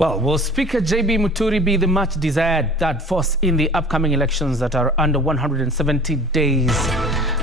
Well, will Speaker JB Muturi be the much desired third force in the upcoming elections that are under 170 days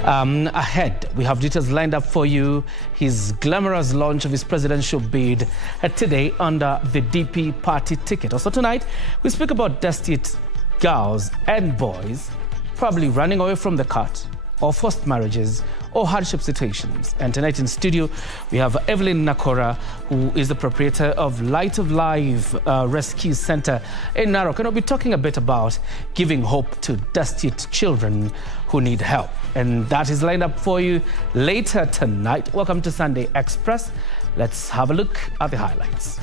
ahead? We have details lined up for you. His glamorous launch of his presidential bid today under the DP party ticket. Also tonight, we speak about destitute girls and boys probably running away from the cut, or forced marriages, or hardship situations. And tonight in studio, we have Evelyn Nakora, who is the proprietor of Light of Life Rescue Center in Narok. And we'll be talking a bit about giving hope to destitute children who need help. And that is lined up for you later tonight. Welcome to Sunday Express. Let's have a look at the highlights.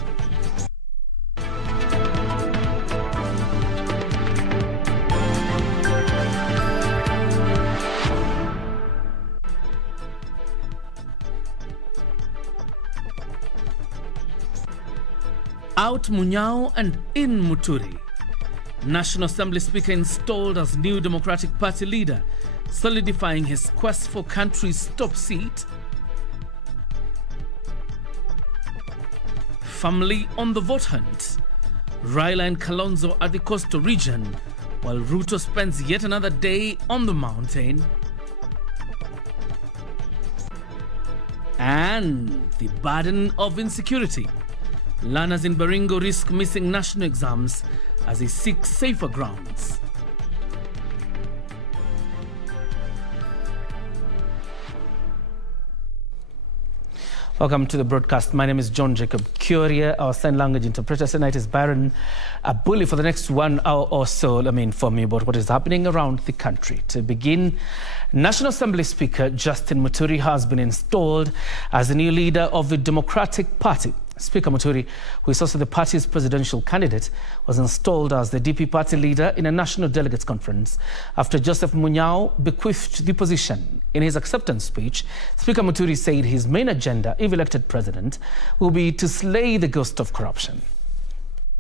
Out Munyao and in Muturi. National Assembly Speaker installed as new Democratic Party leader, solidifying his quest for country's top seat. Family on the vote hunt. Raila and Kalonzo at the coastal region, while Ruto spends yet another day on the mountain. And the burden of insecurity. Learners in Baringo risk missing national exams as they seek safer grounds. Welcome to the broadcast. My name is John Jacob Kioria. Our sign language interpreter tonight is Byron Abuli. For the next 1 hour or so, let me inform you about what is happening around the country. To begin, National Assembly Speaker Justin Muturi has been installed as the new leader of the Democratic Party. Speaker Muturi, who is also the party's presidential candidate, was installed as the DP party leader in a national delegates conference after Joseph Munyao bequeathed the position. In his acceptance speech, Speaker Muturi said his main agenda, if elected president, will be to slay the ghost of corruption.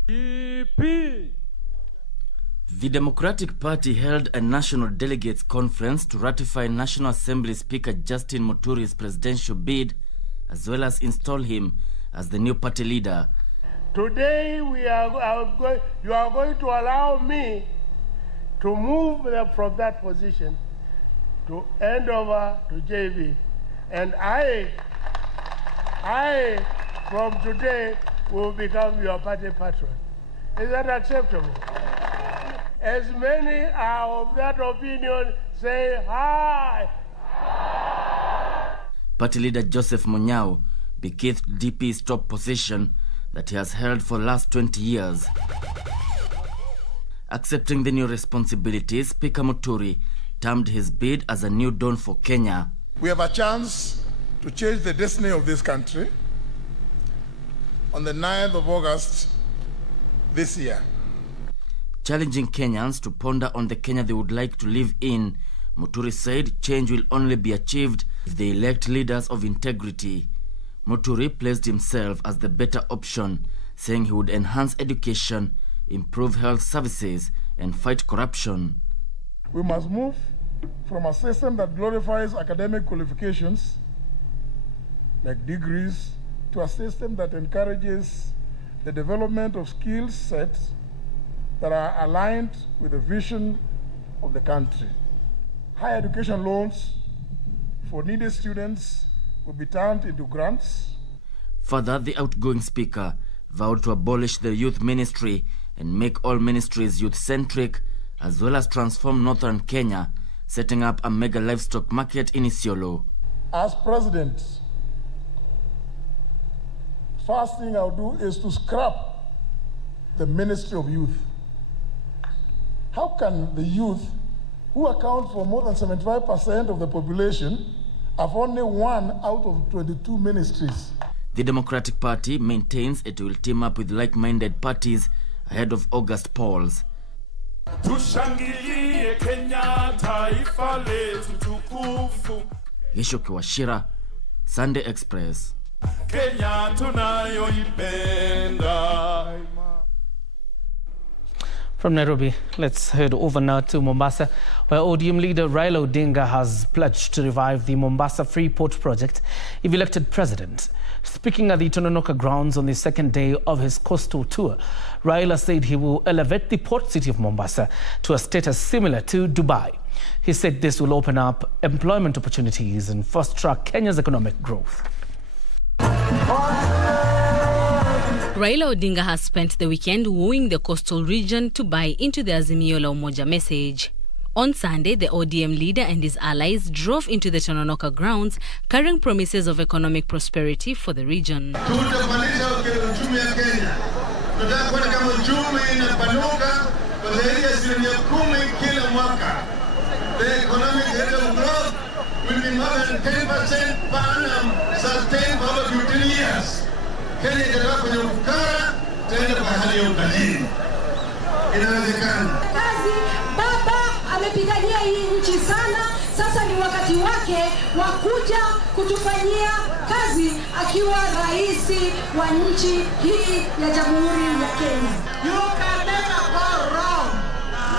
DP. The Democratic Party held a national delegates conference to ratify National Assembly Speaker Justin Muturi's presidential bid, as well as install him as the new party leader. Today you are going to allow me to move from that position to hand over to JB. And I from today will become your party patron. Is that acceptable? As many are of that opinion, say hi. Party leader Joseph Munyao bequeathed DP's top position that he has held for the last 20 years. Accepting the new responsibilities, Speaker Muturi termed his bid as a new dawn for Kenya. We have a chance to change the destiny of this country on the 9th of August this year. Challenging Kenyans to ponder on the Kenya they would like to live in, Muturi said change will only be achieved if they elect leaders of integrity. Muturi placed himself as the better option, saying he would enhance education, improve health services, and fight corruption. We must move from a system that glorifies academic qualifications, like degrees, to a system that encourages the development of skill sets that are aligned with the vision of the country. Higher education loans for needy students will be turned into grants. Further, the outgoing speaker vowed to abolish the youth ministry and make all ministries youth-centric, as well as transform northern Kenya, setting up a mega livestock market in Isiolo. As president, first thing I'll do is to scrap the Ministry of Youth. How can the youth, who account for more than 75% of the population, have only one out of 22 ministries? The Democratic Party maintains it will team up with like-minded parties ahead of August polls. Gisho Kiwashira, Sunday Express. From Nairobi, let's head over now to Mombasa, where ODM leader Raila Odinga has pledged to revive the Mombasa Free Port project if elected president. Speaking at the Tononoka grounds on the second day of his coastal tour, Raila said he will elevate the port city of Mombasa to a status similar to Dubai. He said this will open up employment opportunities and fast-track Kenya's economic growth. Raila Odinga has spent the weekend wooing the coastal region to buy into the Azimio la Umoja message. On Sunday, the ODM leader and his allies drove into the Tononoka grounds carrying promises of economic prosperity for the region. The economic rate of growth will be more than 10% per annum, sustained for over 15 years. Kenya itakuwa kwenye ufukara, tutaenda kwa hali ya utajiri. Inawezekana. Kazi baba amepigania hii nchi sana, sasa ni wakati wake wa kuja kutufanyia kazi akiwa rais wa nchi hii ya Jamhuri ya Kenya. You can never go wrong.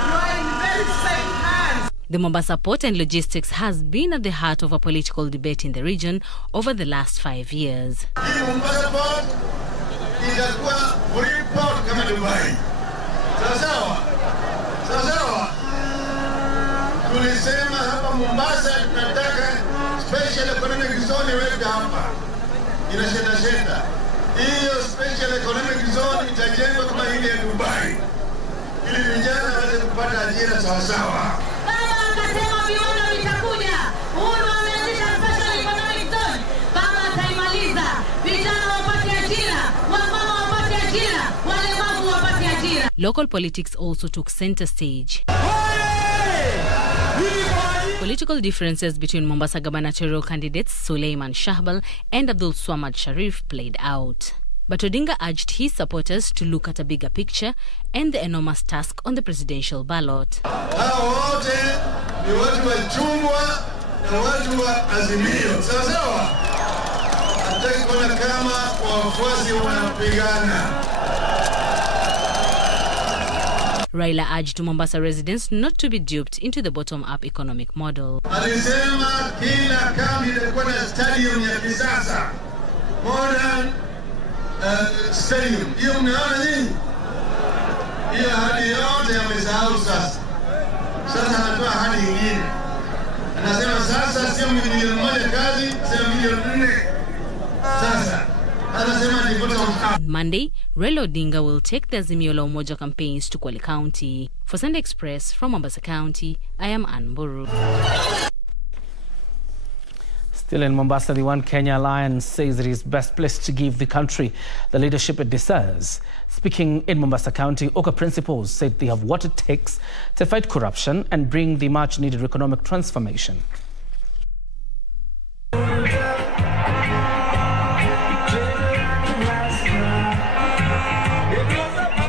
You are in very safe hands. The Mombasa port and logistics has been at the heart of a political debate in the region over the last 5 years. Hii Mombasa port itakuwa free port kama Dubai. Sawa. Tulisema hapa Mombasa tunataka special economic zone iweke hapa. Inashenda. Hiyo special economic zone itajengwa kama ile ya Dubai. Ili vijana waweze kupata ajira sawa. Local politics also took center stage. Political differences between Mombasa gubernatorial candidates Suleiman Shahbal and Abdul Swamad Sharif played out. But Odinga urged his supporters to look at a bigger picture and the enormous task on the presidential ballot. Wote ni watu wa chungwa na watu wa Azimio. Sawa. Hataki kuona kama wafuasi wanapigana. Raila urged Mombasa residents not to be duped into the bottom-up economic model. Alisema kila kambi itakuwa na stadium ya kisasa. Modern stadium. Hiyo mnaona nini? Hiyo hadi yote amesahau sasa. Sasa anatoa hadi nyingine. Anasema sasa sio milioni 1 kazi, sio milioni 4. Sasa on Monday, Raila Odinga will take the Azimio la Umoja campaigns to Kwale County. For Sunday Express from Mombasa County, I am Ann Buru. Still in Mombasa, the One Kenya Alliance says it is best placed to give the country the leadership it deserves. Speaking in Mombasa County, Oka principals said they have what it takes to fight corruption and bring the much-needed economic transformation.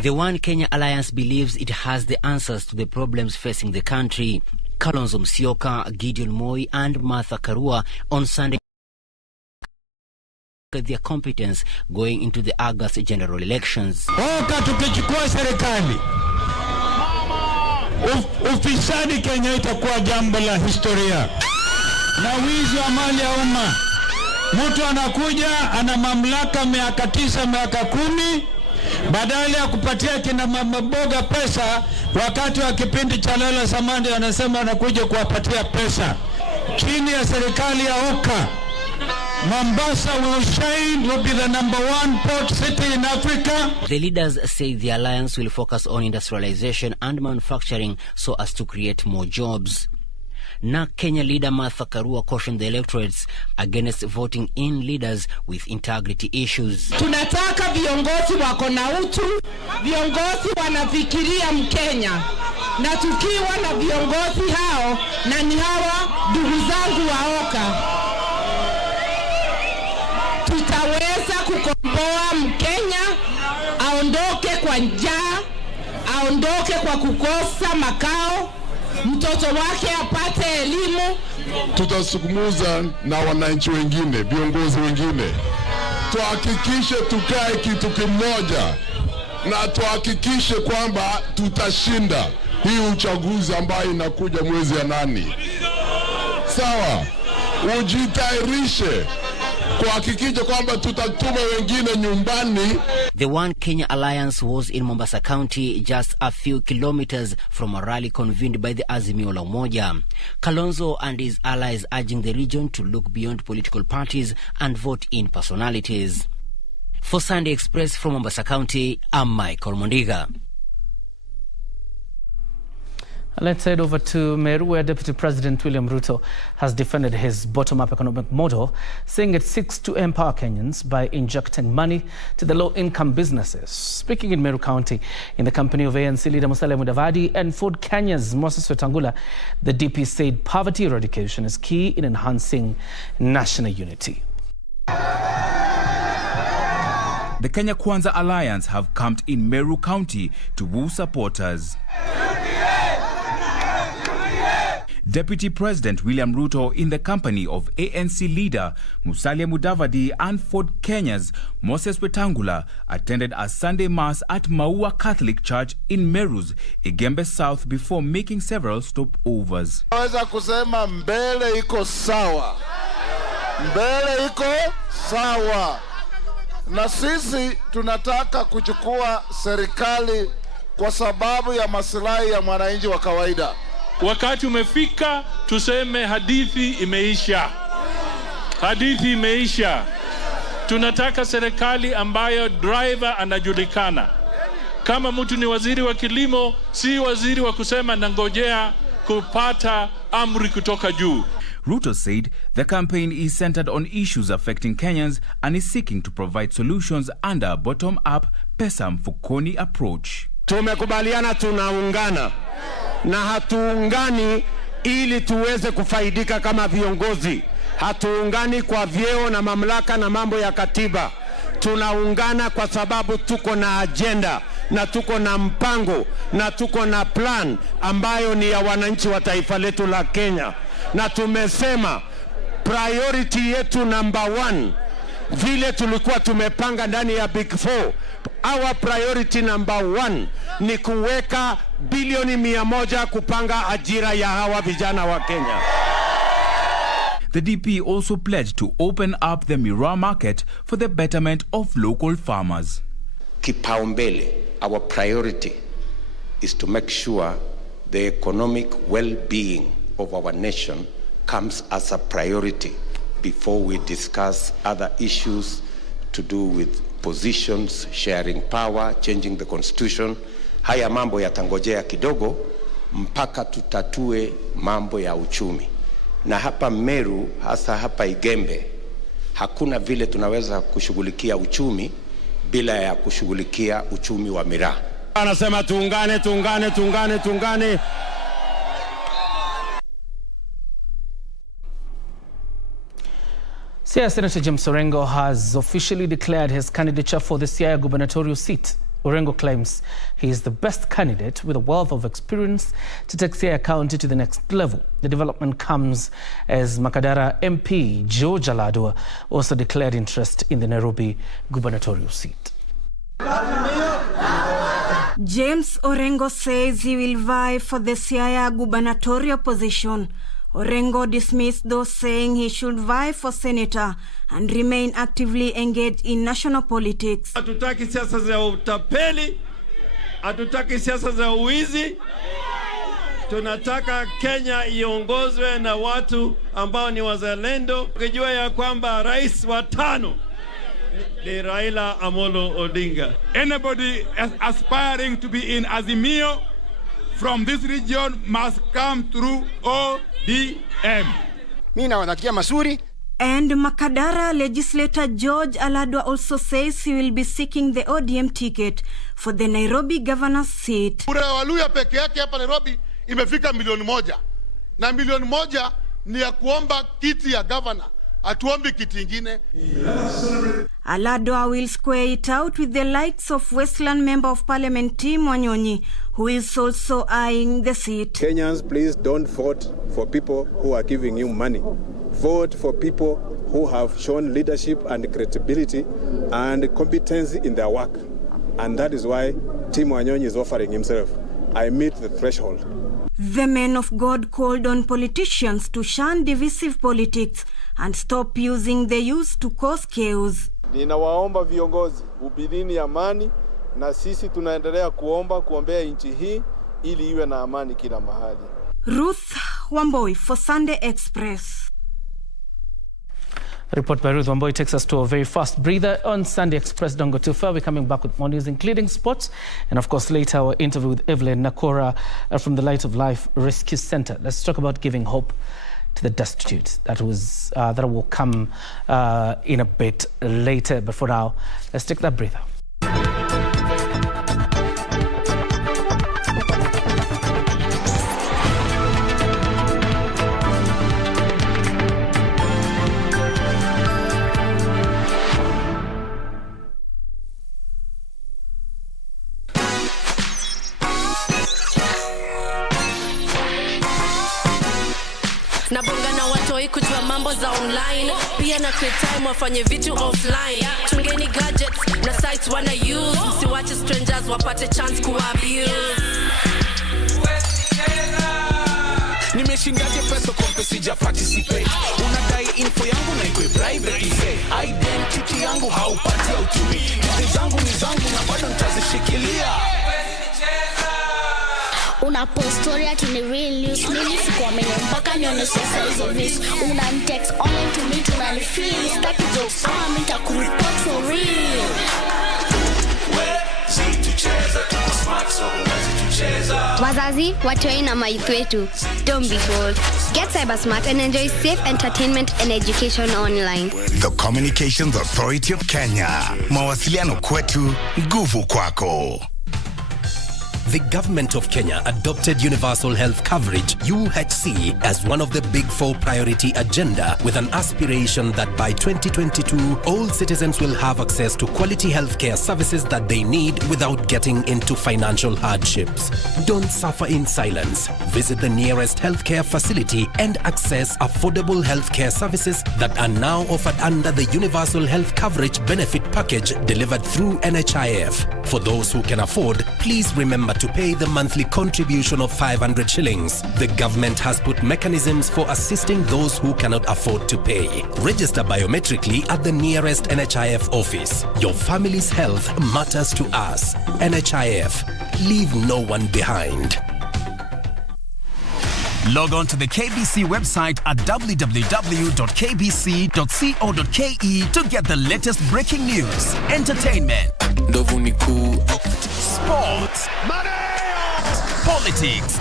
The One Kenya Alliance believes it has the answers to the problems facing the country. Kalonzo Musyoka, Gideon Moi and Martha Karua on Sunday their competence going into the August general elections. Oka tukichukua serikali, ufisadi Kenya itakuwa jambo la historia. Na wizi wa mali ya umma. Mtu anakuja ana mamlaka miaka 9 miaka 10, badala ya kupatia kina maboga pesa wakati wa kipindi cha Lala Samandi anasema anakuja kuwapatia pesa. Chini ya serikali ya Oka, Mombasa will shine, will be the #1 port city in Africa. The leaders say the alliance will focus on industrialization and manufacturing so as to create more jobs. Na Kenya leader Martha Karua cautioned the electorates against voting in leaders with integrity issues. Tunataka viongozi wako na utu, viongozi wanafikiria Mkenya. Na tukiwa na viongozi hao, na ni hawa ndugu zangu wa Oka, tutaweza kukomboa Mkenya aondoke kwa njaa, aondoke kwa kukosa makao, mtoto wake apate elimu. Tutasukumuza na wananchi wengine, viongozi wengine, tuhakikishe tukae kitu kimoja na tuhakikishe kwamba tutashinda hii uchaguzi ambayo inakuja mwezi ya 8. Sawa, ujitayarishe kuhakikisha kwamba tutatuma wengine nyumbani. The One Kenya Alliance was in Mombasa County, just a few kilometers from a rally convened by the Azimio la Umoja. Kalonzo and his allies urging the region to look beyond political parties and vote in personalities. For Sunday Express from Mombasa County, I'm Michael Mondiga. Let's head over to Meru, where Deputy President William Ruto has defended his bottom-up economic model, saying it seeks to empower Kenyans by injecting money to the low-income businesses. Speaking in Meru County, in the company of ANC leader Musalia Mudavadi and Ford Kenya's Moses Wetangula, the DP said poverty eradication is key in enhancing national unity. The Kenya Kwanza Alliance have camped in Meru County to woo supporters. Deputy President William Ruto, in the company of ANC leader Musalia Mudavadi and Ford Kenya's Moses Wetangula, attended a Sunday Mass at Maua Catholic Church in Meru's Igembe South before making several stopovers. Naweza kusema mbele iko sawa. Mbele iko sawa. Na sisi tunataka kuchukua serikali kwa sababu ya maslahi ya mwananchi wa kawaida. Wakati umefika tuseme hadithi imeisha. Hadithi imeisha. Tunataka serikali ambayo driver anajulikana. Kama mtu ni waziri wa kilimo, si waziri wa kusema nangojea kupata amri kutoka juu. Ruto said the campaign is centered on issues affecting Kenyans and is seeking to provide solutions under a bottom-up pesa mfukoni approach. Tumekubaliana tunaungana na hatuungani ili tuweze kufaidika kama viongozi. Hatuungani kwa vyeo na mamlaka na mambo ya katiba. Tunaungana kwa sababu tuko na agenda na tuko na mpango na tuko na plan ambayo ni ya wananchi wa taifa letu la Kenya. Na tumesema priority yetu number 1, vile tulikuwa tumepanga ndani ya Big 4, our priority number 1 ni kuweka bilioni 100 kupanga ajira ya hawa vijana wa Kenya. The DP also pledged to open up the Miraa market for the betterment of local farmers. Kipaumbele, our priority is to make sure the economic well-being of our nation comes as a priority before we discuss other issues to do with positions, sharing power, changing the constitution. Haya mambo yatangojea kidogo mpaka tutatue mambo ya uchumi. Na hapa Meru, hasa hapa Igembe, hakuna vile tunaweza kushughulikia uchumi bila ya kushughulikia uchumi wa miraa. Anasema tuungane, tuungane, tuungane, tuungane. Senator James Orengo has officially declared his candidature for the Siaya gubernatorial seat. Orengo claims he is the best candidate with a wealth of experience to take Siaya County to the next level. The development comes as Makadara MP George Aladwa also declared interest in the Nairobi gubernatorial seat. James Orengo says he will vie for the Siaya gubernatorial position. Orengo dismissed those saying he should vie for senator and remain actively engaged in national politics. Hatutaki siasa za utapeli, hatutaki siasa za uwizi. Tunataka Kenya iongozwe na watu ambao ni wazalendo. Ukijua ya kwamba rais wa 5 ni Raila Amolo Odinga. Anybody aspiring to be in Azimio from this region must come through ODM. Mimi nawatakia mazuri. And Makadara legislator George Aladwa also says he will be seeking the ODM ticket for the Nairobi governor's seat. Kura ya Waluya peke yake hapa Nairobi imefika 1,000,000. Na 1,000,000 ni ya kuomba kiti ya governor. Atuombi kiti ingine. Aladwa will square it out with the likes of Westland Member of Parliament Tim Wanyonyi, who is also eyeing the seat. Kenyans, please don't vote for people who are giving you money. Vote for people who have shown leadership and credibility and competency in their work. And that is why Tim Wanyonyi is offering himself. I meet the threshold. The men of God called on politicians to shun divisive politics and stop using the youth to cause chaos. Ninawaomba viongozi ubidini amani, na sisi tunaendelea kuombea nchi hii ili iwe na amani kila mahali. Ruth Wamboi for Sunday Express. Report by Ruth Wamboi takes us to a very fast breather on Sunday Express. Don't go too far. We're coming back with more news, including sports. And of course, later our interview with Evelyn Nakora from the Light of Life Rescue Center. Let's talk about giving hope to the destitute. That will come in a bit later. But for now, let's take that breather. Nabonga na watoi kujua mambo za online, pia na create time wafanye vitu offline. Chungeni gadgets na sites wana use, msiwache strangers wapate chance kuabuse. Nimeshindaje pesa kompe sija participate. Unadai info yangu na ikwe private say. Identity yangu haupati hautumi. Kitu zangu ni zangu na bado nitazishikilia. Una post story ati ni real news. Mimi sikuamini mpaka nione sasa hizo views. Una text online to me tunanifeel. Staki jokes mimi nitakureport for real. Wazazi, watoi na maithu wetu. Don't be fooled. Get cyber smart and enjoy safe entertainment and education online. The Communications Authority of Kenya. Mawasiliano kwetu, nguvu kwako. The government of Kenya adopted universal health coverage UHC as one of the big 4 priority agenda, with an aspiration that by 2022 all citizens will have access to quality healthcare services that they need without getting into financial hardships. Don't suffer in silence. Visit the nearest healthcare facility and access affordable healthcare services that are now offered under the universal health coverage benefit package delivered through NHIF. For those who can afford, please remember to pay the monthly contribution of 500 shillings. The government has put mechanisms for assisting those who cannot afford to pay. Register biometrically at the nearest NHIF office. Your family's health matters to us. NHIF. Leave no one behind. Log on to the KBC website at www.kbc.co.ke to get the latest breaking news, entertainment, sports, politics,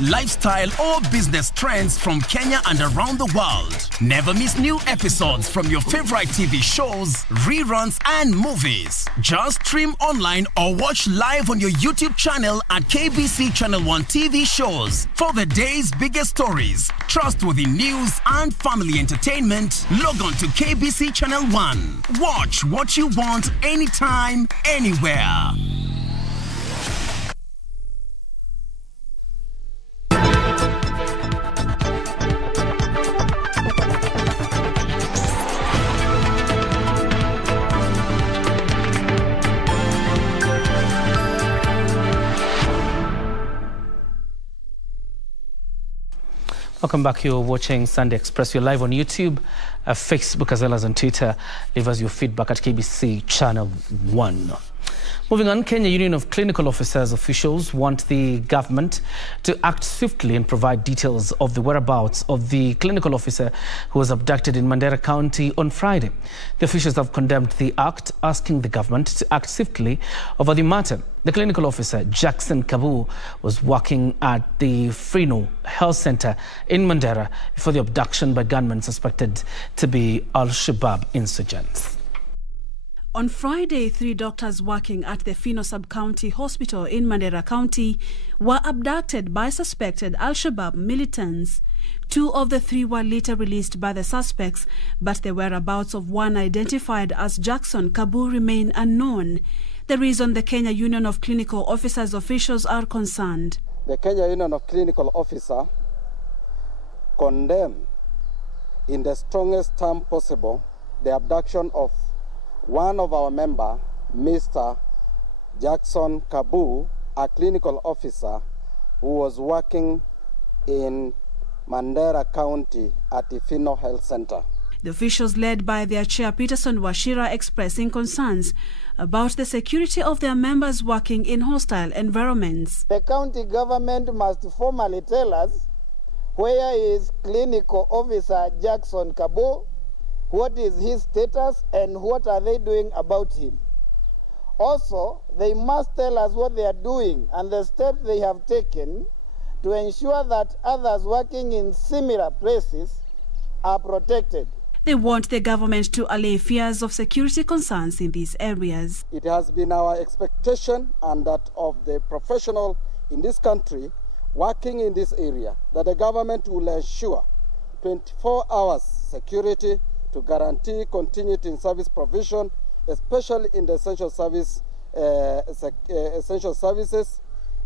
lifestyle or business trends from Kenya and around the world. Never miss new episodes from your favorite TV shows, reruns and movies. Just stream online or watch live on your YouTube channel at KBC Channel 1 TV shows. For the day's biggest stories, trustworthy news and family entertainment, log on to KBC Channel 1. Watch what you want anytime, anywhere. Welcome back. You're watching Sunday Express. You're live on YouTube, Facebook, as well as on Twitter. Leave us your feedback at KBC Channel 1. Moving on, Kenya Union of Clinical Officers officials want the government to act swiftly and provide details of the whereabouts of the clinical officer who was abducted in Mandera County on Friday. The officials have condemned the act, asking the government to act swiftly over the matter. The clinical officer, Jackson Kabu, was working at the Frino Health Center in Mandera before the abduction by gunmen suspected to be Al-Shabaab insurgents. On Friday, 3 doctors working at the Fino Sub-County Hospital in Mandera County were abducted by suspected Al-Shabaab militants. 2 of the 3 were later released by the suspects, but the whereabouts of one identified as Jackson Kabu remain unknown. The reason the Kenya Union of Clinical Officers officials are concerned. The Kenya Union of Clinical Officers condemn in the strongest term possible the abduction of one of our members, Mr. Jackson Kabu, a clinical officer who was working in Mandera County at the Fino Health Center. The officials, led by their chair Peterson Washira, expressing concerns about the security of their members working in hostile environments. The county government must formally tell us where is clinical officer Jackson Kabu, what is his status, and what are they doing about him. Also, they must tell us what they are doing and the steps they have taken to ensure that others working in similar places are protected. They want the government to allay fears of security concerns in these areas. It has been our expectation and that of the professional in this country working in this area that the government will ensure 24 hours security to guarantee continuity in service provision, especially in the essential services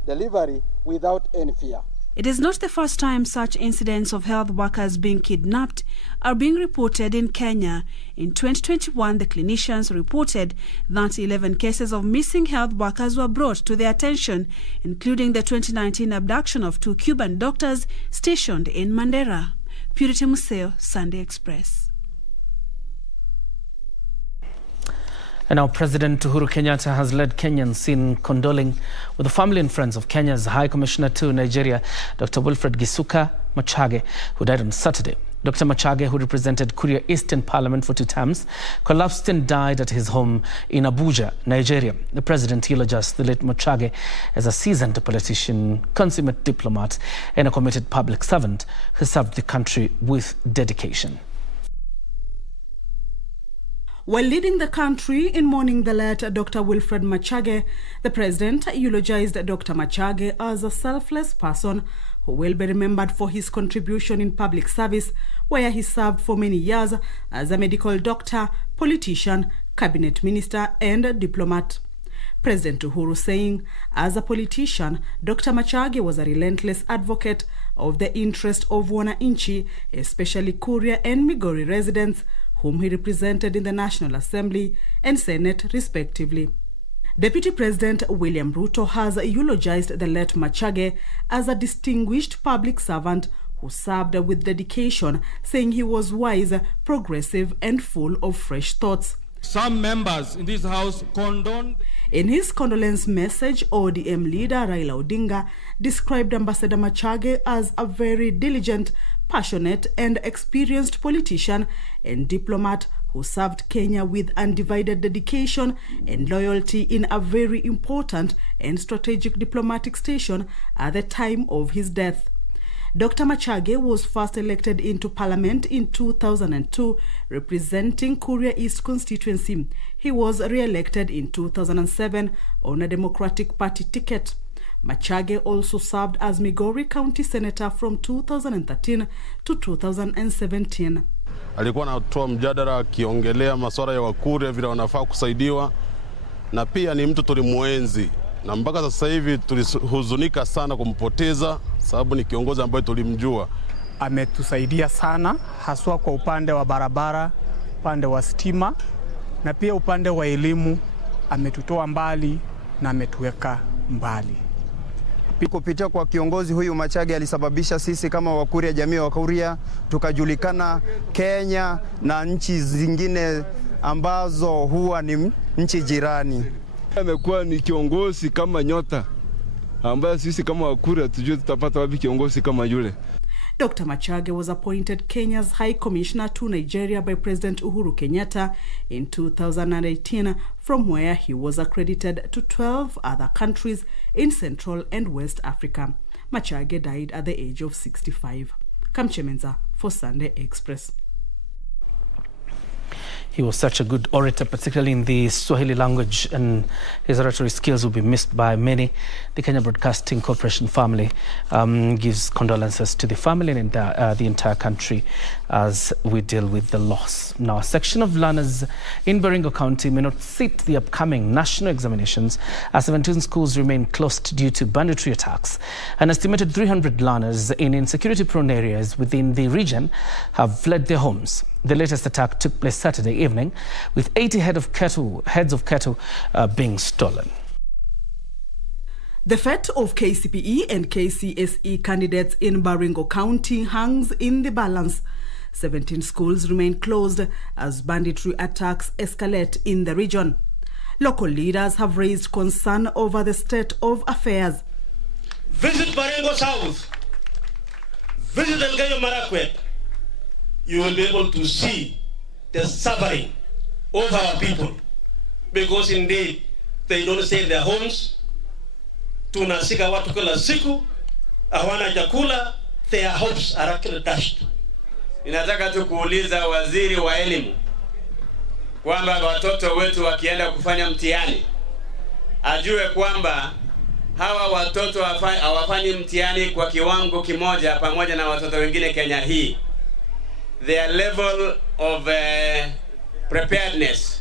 delivery without any fear. It is not the first time such incidents of health workers being kidnapped are being reported in Kenya. In 2021, the clinicians reported that 11 cases of missing health workers were brought to their attention, including the 2019 abduction of 2 Cuban doctors stationed in Mandera. Purity Museo, Sunday Express. And now President Uhuru Kenyatta has led Kenyans in condoling with the family and friends of Kenya's High Commissioner to Nigeria, Dr. Wilfred Gisuka Machage, who died on Saturday. Dr. Machage, who represented Kioria East in Parliament for 2 terms, collapsed and died at his home in Abuja, Nigeria. The president eulogized the late Machage as a seasoned politician, consummate diplomat, and a committed public servant who served the country with dedication. While leading the country in mourning the late Dr. Wilfred Machage, the president eulogized Dr. Machage as a selfless person who will be remembered for his contribution in public service, where he served for many years as a medical doctor, politician, cabinet minister, and diplomat. President Uhuru saying, as a politician, Dr. Machage was a relentless advocate of the interest of wananchi, especially Kioria and Migori residents, whom he represented in the National Assembly and Senate, respectively. Deputy President William Ruto has eulogized the late Machage as a distinguished public servant who served with dedication, saying he was wise, progressive, and full of fresh thoughts. Some members in this House condoned. In his condolence message, ODM leader Raila Odinga described Ambassador Machage as a very diligent, passionate, and experienced politician and diplomat who served Kenya with undivided dedication and loyalty in a very important and strategic diplomatic station at the time of his death. Dr. Machage was first elected into Parliament in 2002, representing Kioria East constituency. He was re-elected in 2007 on a Democratic Party ticket. Machage also served as Migori County Senator from 2013 to 2017. Alikuwa anatoa mjadala akiongelea masuala ya Wakuria vile wanafaa kusaidiwa, na pia ni mtu tulimuenzi, na mpaka sasa hivi tulihuzunika sana kumpoteza, sababu ni kiongozi ambaye tulimjua. Ametusaidia sana haswa kwa upande wa barabara, upande wa stima, na pia upande wa elimu. Ametutoa mbali na ametuweka mbali. Kupitia kwa kiongozi huyu Machage alisababisha sisi kama Wakuria, jamii wa Kioria, tukajulikana Kenya na nchi zingine ambazo huwa ni nchi jirani. Amekuwa ni kiongozi kama nyota ambaye sisi kama Wakuria tujue tutapata wapi kiongozi kama yule. Dr. Machage was appointed Kenya's High Commissioner to Nigeria by President Uhuru Kenyatta in 2018, from where he was accredited to 12 other countries in Central and West Africa. Machage died at the age of 65. Kamchemenza for Sunday Express. He was such a good orator, particularly in the Swahili language, and his oratory skills will be missed by many. The Kenya Broadcasting Corporation family gives condolences to the family and the entire country as we deal with the loss. Now, a section of learners in Baringo County may not sit the upcoming national examinations as 17 schools remain closed due to banditry attacks. An estimated 300 learners in insecurity-prone areas within the region have fled their homes. The latest attack took place Saturday evening, with 80 heads of cattle being stolen. The fate of KCPE and KCSE candidates in Baringo County hangs in the balance. 17 schools remain closed as banditry attacks escalate in the region. Local leaders have raised concern over the state of affairs. Visit Baringo South, visit Elgeyo Marakwet. You will be able to see the suffering of our people, because indeed they don't save their homes. Tunasika watu kila siku, hawana chakula, their hopes are actually dashed. Ninataka tu kuuliza waziri wa elimu kwamba watoto wetu wakienda kufanya mtihani ajue kwamba hawa watoto hawafanyi mtihani kwa kiwango kimoja pamoja na watoto wengine Kenya hii. Their level of preparedness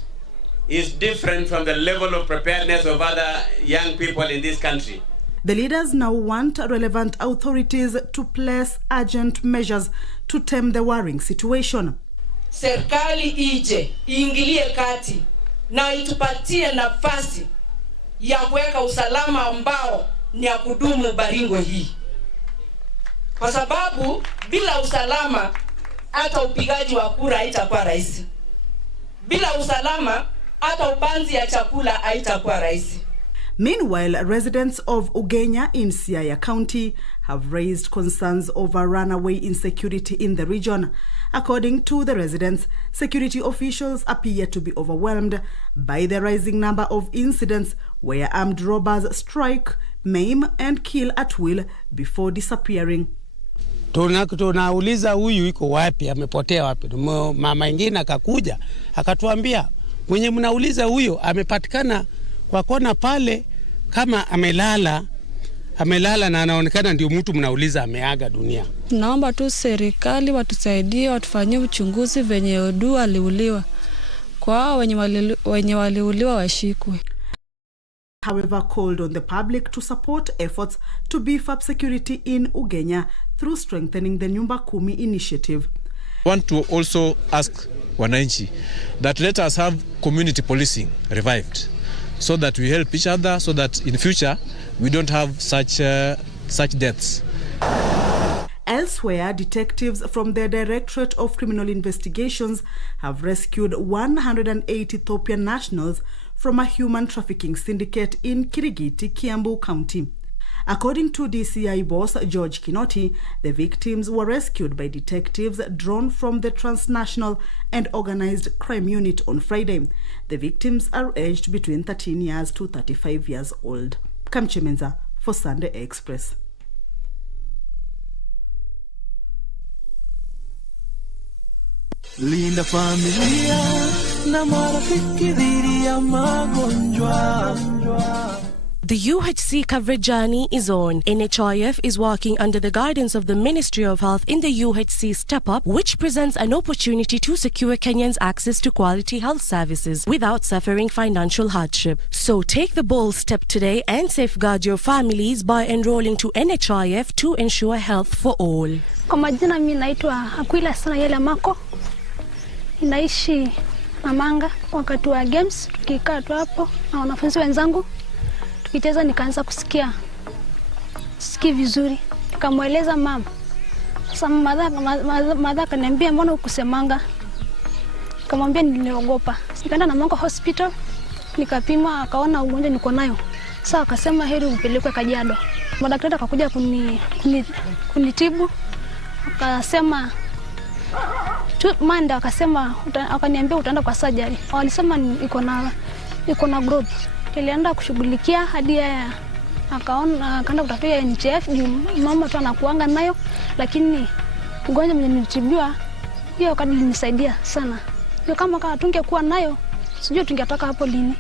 is different from the level of preparedness of other young people in this country. The leaders now want relevant authorities to place urgent measures to tame the worrying situation. Serikali ije, iingilie kati na itupatie nafasi ya kuweka usalama ambao ni ya kudumu Baringo hii. Kwa sababu bila usalama hata upigaji wa kura haitakuwa rahisi. Bila usalama hata upanzi ya chakula haitakuwa rahisi. Meanwhile, residents of Ugenya in Siaya County have raised concerns over runaway insecurity in the region. According to the residents, security officials appear to be overwhelmed by the rising number of incidents where armed robbers strike, maim, and kill at will before disappearing. Tunauliza huyu iko wapi, amepotea wapi? Mama ingine akakuja akatuambia mwenye mnauliza huyo amepatikana kwa kona pale kama amelala na anaonekana ndio mtu mnauliza ameaga dunia. Naomba tu serikali watusaidie, watufanyie uchunguzi venye Odu aliuliwa. Kwa wenye waliuliwa washikwe. However, called on the public to support efforts to beef up security in Ugenya through strengthening the Nyumba Kumi initiative. I want to also ask wananchi that let us have community policing revived, so that we help each other, so that in future we don't have such deaths. Elsewhere, detectives from the Directorate of Criminal Investigations have rescued 108 Ethiopian nationals from a human trafficking syndicate in Kirigiti, Kiambu County. According to DCI boss George Kinoti, the victims were rescued by detectives drawn from the Transnational and Organized Crime Unit on Friday. The victims are aged between 13 years to 35 years old. Kamchemenza for Sunday Express. Linda familia na marafiki dhidi ya magonjwa. The UHC coverage journey is on. NHIF is working under the guidance of the Ministry of Health in the UHC Step Up, which presents an opportunity to secure Kenyans access to quality health services without suffering financial hardship. So take the bold step today and safeguard your families by enrolling to NHIF to ensure health for all. Kwa majina mimi naitwa Aquila sana yele mako. Inaishi Namanga. Wakati wa games tukikaa tu hapo na wanafunzi wenzangu tukicheza, nikaanza kusikia vizuri. Nikamweleza mama. Sasa mama akaniambia mbona ukusemanga? Nikamwambia niliogopa. Nikaenda Namanga hospital, nikapima, akaona ugonjwa niko nayo. Sasa akasema heri upelekwe Kajiado. Madaktari akakuja kunitibu. Akasema Manda akasema akaniambia utaenda kwa surgery. Walisema iko na growth. Nilienda kushughulikia hadi akaenda kutafuta NHIF, mama tu anakuanga nayo, lakini ugonjwa mwenye nilitibiwa hiyo kadi ilinisaidia sana. Hiyo kama tungekuwa nayo sijui tungetoka hapo lini.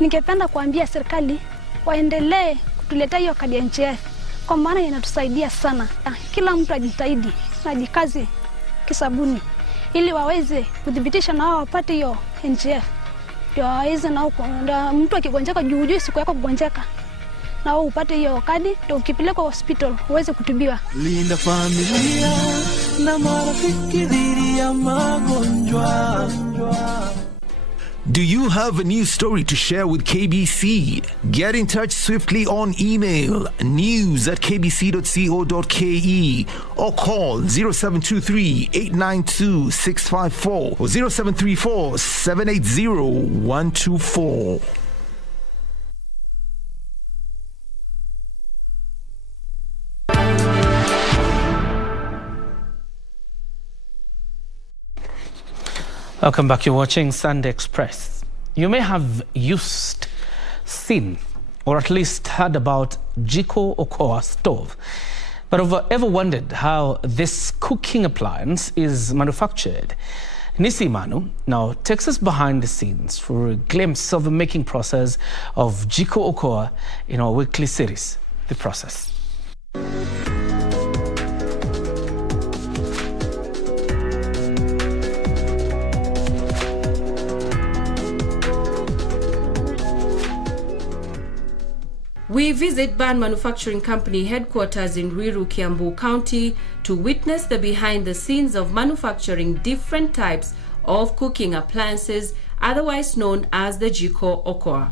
Ningependa kuambia serikali waendelee kutuletea hiyo kadi ya NHIF kwa maana inatusaidia sana. Kila mtu ajitahidi na ajikaze kisabuni ili waweze kudhibitisha na wao wapate hiyo NHIF. Ndio waweze na mtu akigonjeka juu siku yako kugonjeka na wao upate hiyo kadi, ndio ukipelekwa hospital uweze kutibiwa. Linda familia na marafiki dhidi ya magonjwa. Do you have a news story to share with KBC? Get in touch swiftly on email news@kbc.co.ke or call 0723 892 654 or 0734 780 124. Welcome back. You're watching Sunday Express. You may have seen, or at least heard about Jiko Okoa stove, but have ever wondered how this cooking appliance is manufactured? Nisi Manu now takes us behind the scenes for a glimpse of the making process of Jiko Okoa in our weekly series, The Process. We visit Ban Manufacturing Company headquarters in Ruiru, Kiambu County to witness the behind the scenes of manufacturing different types of cooking appliances, otherwise known as the Jiko Okoa.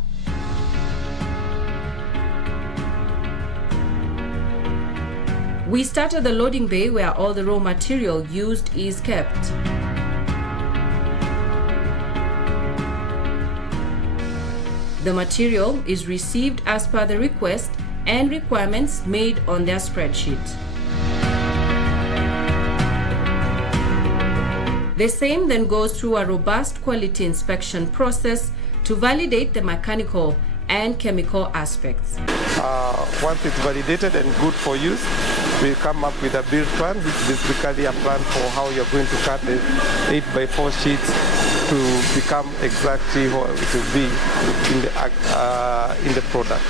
We start at the loading bay where all the raw material used is kept. The material is received as per the request and requirements made on their spreadsheet. The same then goes through a robust quality inspection process to validate the mechanical and chemical aspects. Once it's validated and good for use, we come up with a build plan, which is basically a plan for how you're going to cut the 8x4 sheets to become exactly what it will be in the product.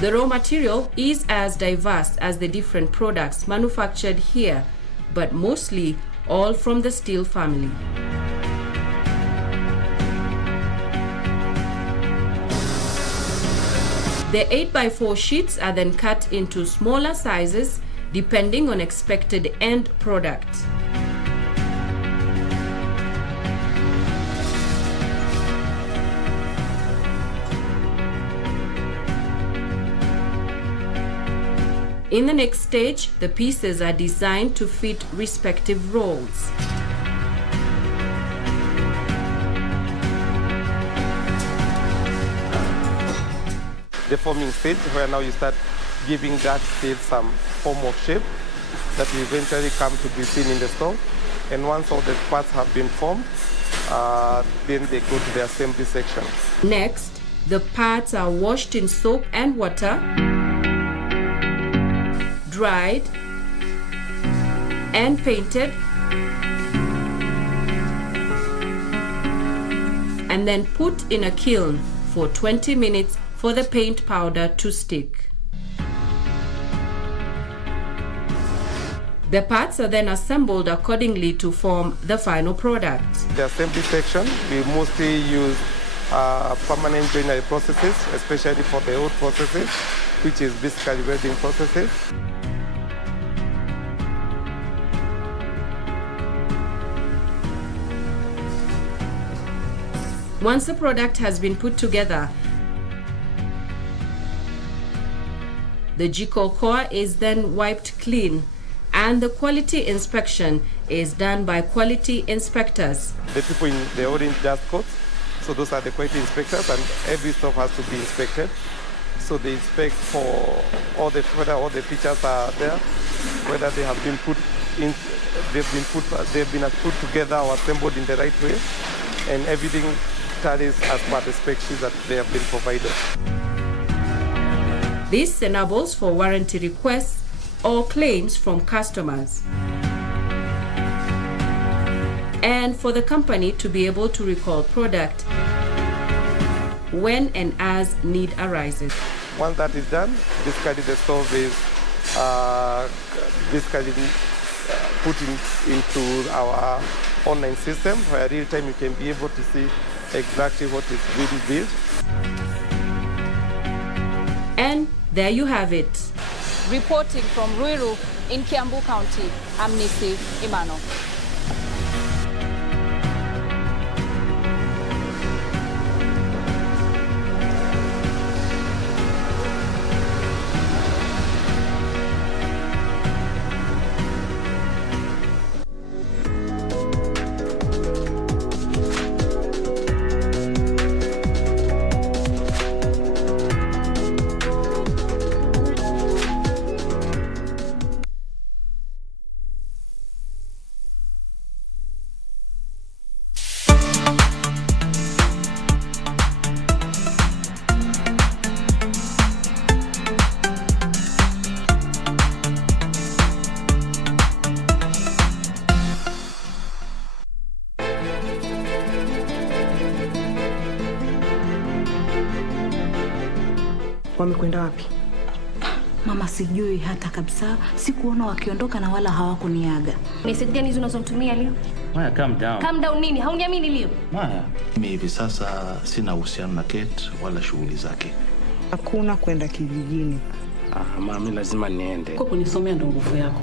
The raw material is as diverse as the different products manufactured here, but mostly all from the steel family. The 8x4 sheets are then cut into smaller sizes depending on expected end product. In the next stage, the pieces are designed to fit respective rolls. The forming stage, where now you start giving that stage some form of shape that will eventually come to be seen in the stove. And once all the parts have been formed, then they go to the assembly section. Next, the parts are washed in soap and water, dried, and painted, and then put in a kiln for 20 minutes for the paint powder to stick. The parts are then assembled accordingly to form the final product. The assembly section, we mostly use permanent joinery processes, especially for the old processes, which is basically welding processes. Once the product has been put together, the Jiko Okoa is then wiped clean, and the quality inspection is done by quality inspectors. The people in the orange dust coats, so those are the quality inspectors, and every stuff has to be inspected. So they inspect for whether all the features are there, whether they have been put put together or assembled in the right way, and everything tallies as per the spec sheets that they have been provided. This enables for warranty requests or claims from customers, and for the company to be able to recall product when and as need arises. Once that is done, basically the stove is put into our online system, where real time you can be able to see exactly what is being built. And there you have it. Reporting from Ruiru in Kiambu County, I'm Nisi Imano. Wamekwenda wapi? Mama, sijui hata kabisa. Sikuona wakiondoka na wala hawakuniaga. Message gani hizo unazotumia leo? Maya, calm down. Calm down nini? Hauniamini leo? Maya, mimi hivi sasa sina uhusiano na Kate wala shughuli zake. Hakuna kwenda kijijini. Mama, mimi lazima niende. Kwa kunisomea ndo nguvu yako.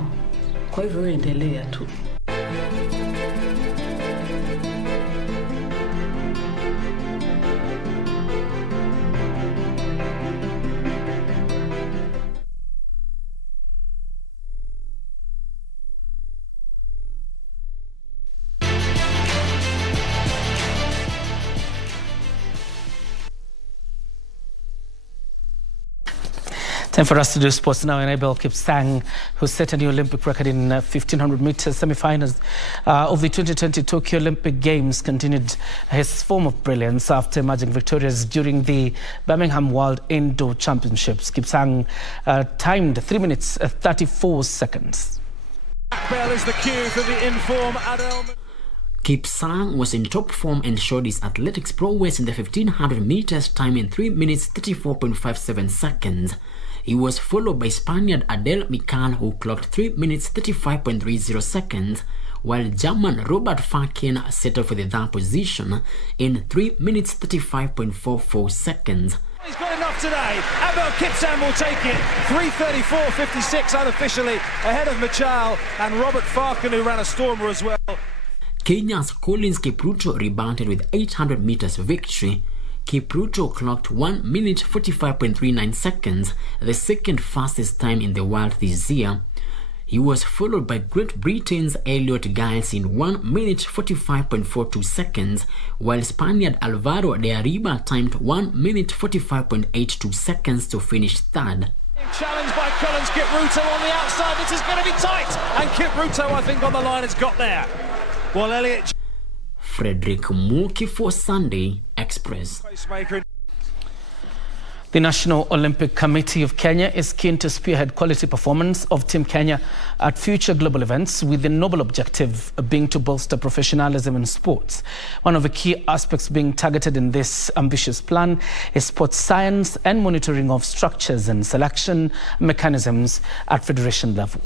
Kwa hivyo wewe endelea tu. Time for us to do sports now. And Abel Kipsang, who set a new Olympic record in 1500 meters semi-finals of the 2020 Tokyo Olympic Games, continued his form of brilliance after emerging victorious during the Birmingham World Indoor Championships. Kipsang timed 3 minutes 34 seconds. Bell is the cue for the in-form Adel. Kipsang was in top form and showed his athletics prowess in the 1500 meters time in 3 minutes 34.57 seconds. He was followed by Spaniard Adel Mikal, who clocked 3 minutes 35.30 seconds, while German Robert Farkin settled for the third position in 3 minutes 35.44 seconds. He's got enough today. Abel Kipsang will take it. 3:34.56 unofficially ahead of Michal and Robert Farkin, who ran a stormer as well. Kenya's Collins Kipruto rebounded with 800 meters victory. Kipruto clocked 1 minute 45.39 seconds, the second fastest time in the world this year. He was followed by Great Britain's Elliot Giles in 1 minute 45.42 seconds, while Spaniard Alvaro de Arriba timed 1 minute 45.82 seconds to finish third. Challenged by Collins Kipruto on the outside. This is going to be tight, and Kipruto, I think, on the line has got there. Well, Elliot. Frederick Muki for Sunday Express. The National Olympic Committee of Kenya is keen to spearhead quality performance of Team Kenya at future global events, with the noble objective being to bolster professionalism in sports. One of the key aspects being targeted in this ambitious plan is sports science and monitoring of structures and selection mechanisms at federation level.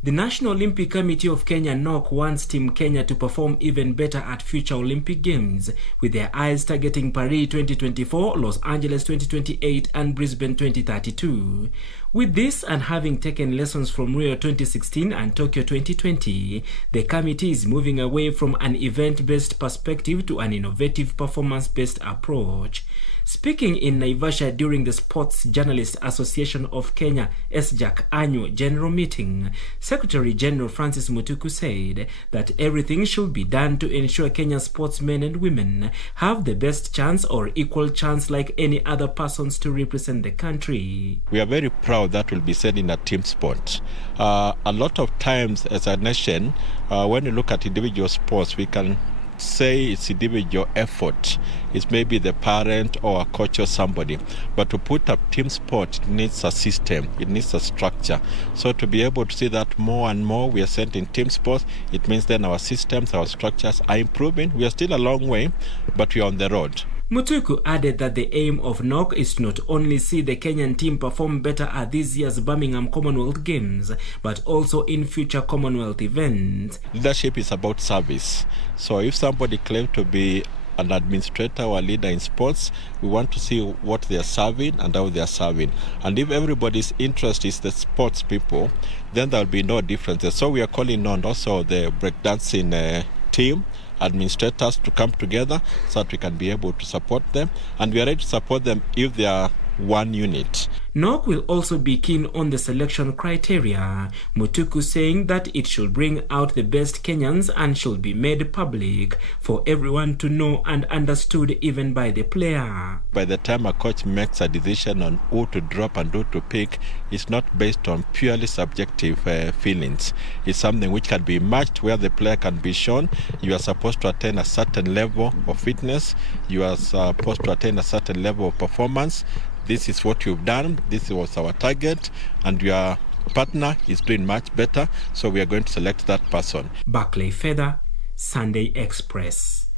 The National Olympic Committee of Kenya (NOC) wants Team Kenya to perform even better at future Olympic Games, with their eyes targeting Paris 2024, Los Angeles 2028 and Brisbane 2032. With this, and having taken lessons from Rio 2016 and Tokyo 2020, the committee is moving away from an event-based perspective to an innovative performance-based approach. Speaking in Naivasha during the Sports Journalists Association of Kenya (SJAC) annual general meeting, Secretary General Francis Mutuku said that everything should be done to ensure Kenyan sportsmen and women have the best chance or equal chance like any other persons to represent the country. We are very proud that will be said in a team sport. A lot of times as a nation, when you look at individual sports, we can say it's individual effort. It's maybe the parent or a coach or somebody. But to put up team sport, it needs a system, it needs a structure. So to be able to see that more and more we are sent in team sports, it means then our systems, our structures are improving. We are still a long way, but we are on the road. Mutuku added that the aim of NOC is to not only see the Kenyan team perform better at this year's Birmingham Commonwealth Games, but also in future Commonwealth events. Leadership is about service. So if somebody claims to be an administrator or a leader in sports, we want to see what they are serving and how they are serving. And if everybody's interest is the sports people, then there will be no differences. So we are calling on also the breakdancing team, administrators, to come together so that we can be able to support them, and we are ready to support them if they are one unit. NOC will also be keen on the selection criteria, Mutuku saying that it should bring out the best Kenyans and should be made public for everyone to know and understood even by the player. By the time a coach makes a decision on who to drop and who to pick, it's not based on purely subjective feelings. It's something which can be matched, where the player can be shown you are supposed to attain a certain level of fitness, you are supposed to attain a certain level of performance. This is what you've done, this was our target, and your partner is doing much better, so we are going to select that person. Barclay Feather, Sunday Express.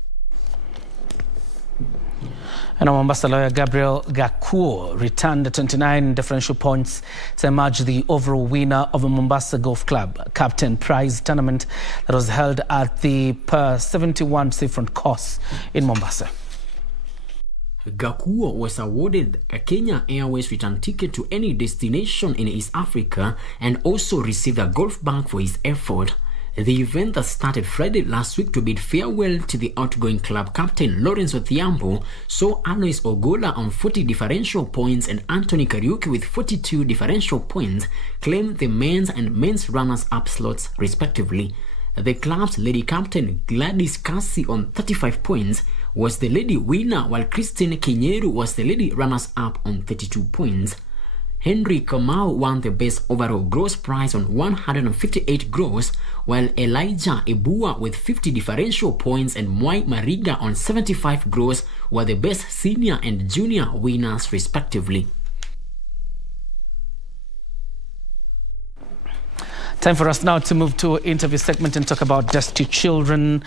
And our Mombasa lawyer Gabriel Gakuo returned 29 differential points to emerge the overall winner of a Mombasa Golf Club Captain Prize tournament that was held at the Per 71 seafront course in Mombasa. Gakuo was awarded a Kenya Airways return ticket to any destination in East Africa and also received a golf bag for his effort. The event that started Friday last week to bid farewell to the outgoing club captain Lawrence Odhiambo saw Alois Ogola on 40 differential points and Anthony Kariuki with 42 differential points claim the men's and men's runners-up slots respectively. The club's lady captain Gladys Kasi on 35 points was the lady winner, while Christine Kinyeru was the lady runners-up on 32 points. Henry Kamau won the best overall gross prize on 158 gross, while Elijah Ebua with 50 differential points and Mwai Mariga on 75 gross were the best senior and junior winners respectively. Time for us now to move to an interview segment and talk about destitute children,